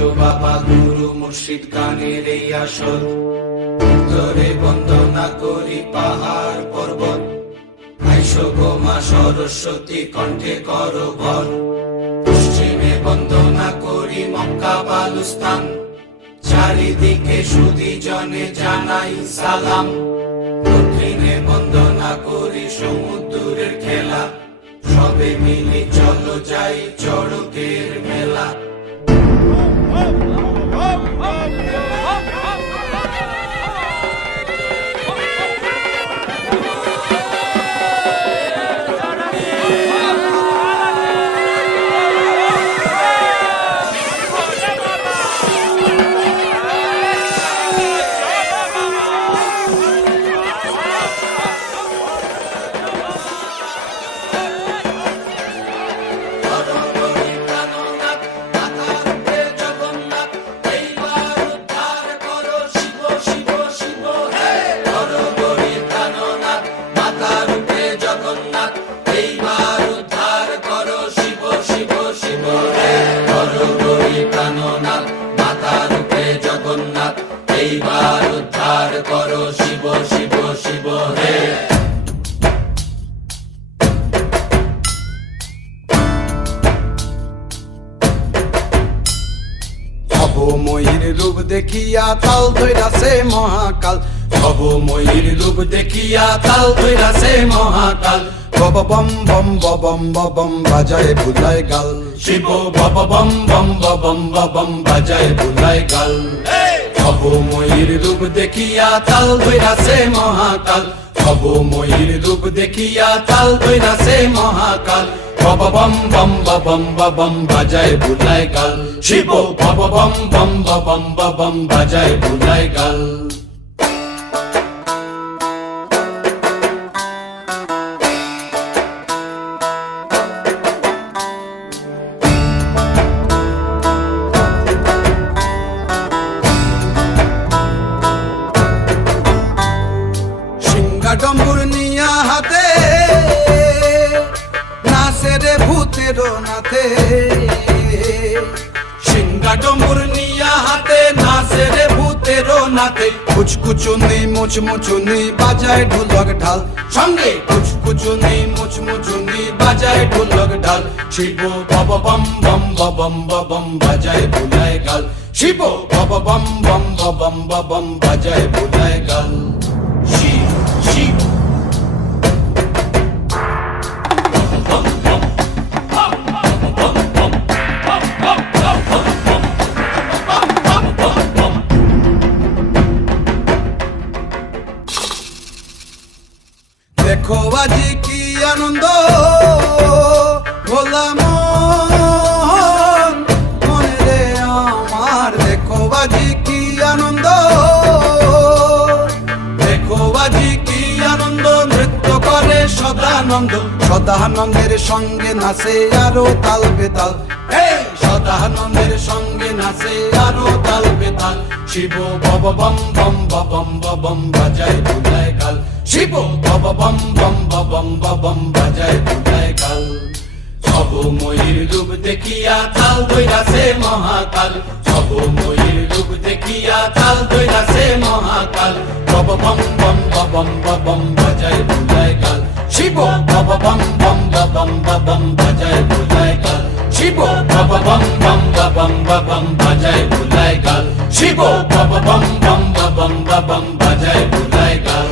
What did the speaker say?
আইসো বাবা গুরু মুর্শিদ গানের এই আসর, উত্তরে বন্দনা করি পাহাড় পর্বত। আইসো গো মা সরস্বতী কণ্ঠে করো ভর, পশ্চিমে বন্দনা করি মক্কা বালুস্তান। চারিদিকে সুধী জনে জানাই সালাম, দক্ষিণে বন্দনা করি সমুদ্রের খেলা। সবে মিলি চলো যাই চড়কের মেলা। এইবার উদ্ধার করো শিব শিব শিব হে। ভবময়ীর রূপ দেখিয়া তাল ধইরাছে মহাকাল, ভবময়ীর রূপ দেখিয়া তাল ধইরাছে মহাকাল। বব বম বম বম বম বাজায় বুলায় গাল, শিব বব বম বম বম বম বাজায় বুলায় গাল। ভবময়ীর রূপ দেখিয়া তাল ধইরাছে মহাকাল, ভবময়ীর রূপ দেখিয়া তাল ধইরাছে মহাকাল। বব বম বম বম বাজায় বুলায় গাল, শিব বব বম বম বম বাজায় বুলায় গাল। ডম্বুর নিয়া হাতে নাচে রে ভূতের নাথে, সিংহা ডম্বুর নিয়া হাতে নাচে রে ভূতের নাথে। কুচকুচুনি মুচমুচুনি বাজায় ঢোলক ঢাল, সঙ্গে কুচকুচুনি মুচমুচুনি বাজায় ঢোলক ঢাল। শিব বব বম বম বম বাজায় বুলায় গাল, শিব বব বম বম বম বাজায় বুলায় গাল। শিব শিব দেখো আজি কি আনন্দ ভোলা মনে রে আমার, দেখো আজি কি আনন্দ, দেখো আজি কি আনন্দ, নৃত্য করে সদানন্দ। সদানন্দের সঙ্গে নাচে আরো তাল বেতাল, এই সদানন্দের সঙ্গে নাচে আরো তাল বেতাল। শিব বব বম বম বাজায় বুলায় গাল, শিব বব বম বম বাজায় বুলায় গাল। ভবময়ীর রূপ দেখিয়া তাল ধইরাছে মহাকাল, ভবময়ীর রূপ দেখিয়া তাল ধইরাছে মহাকাল। বব বম বম বাজায় বুলায় গাল, শিব বব বম বম বাজায় বুলায় গাল, শিব বব বম বম বাজায় বুলায় গাল, শিব বব বম বম বাজায় বুলায় গাল।